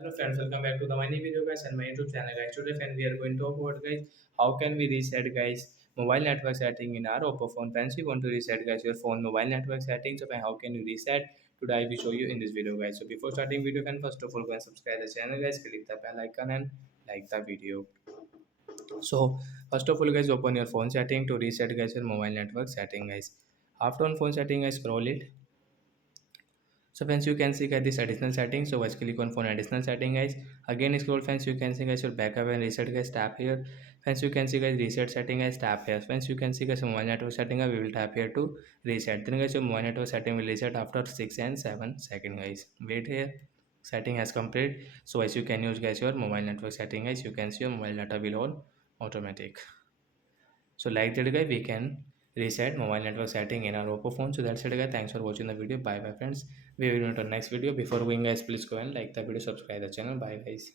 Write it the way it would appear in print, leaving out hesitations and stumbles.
Hello friends, welcome back to the my new video guys and my YouTube channel guys. Today friend we are going to talk about guys how can we reset guys mobile network setting in our Oppo phone. Friends, you want to reset guys your phone mobile network settings. So friend, how can you reset? Today I will show you in this video guys. So before starting video friend, first of all go and subscribe the channel guys, click the bell icon and like the video. So first of all guys, open your phone setting to reset guys your mobile network setting guys. After on phone setting guys, scroll it. So friends, you can see guys this additional setting. So guys, click on phone additional setting guys. Again scroll friends, you can see guys your backup and reset guys, tap here. Friends, you can see guys reset setting guys, tap here. Friends, you can see guys mobile network setting guys, we will tap here to reset. Then guys your mobile network setting will reset after 6 and 7 seconds guys. Wait here. Setting has complete. So as you can use guys your mobile network setting guys, you can see your mobile data will on automatic. So like that guy, we can reset mobile network setting in our Oppo phone. So that's it guys. Thanks for watching the video. Bye bye friends. We will meet on next video. Before going guys, please go and like the video, subscribe the channel. Bye guys.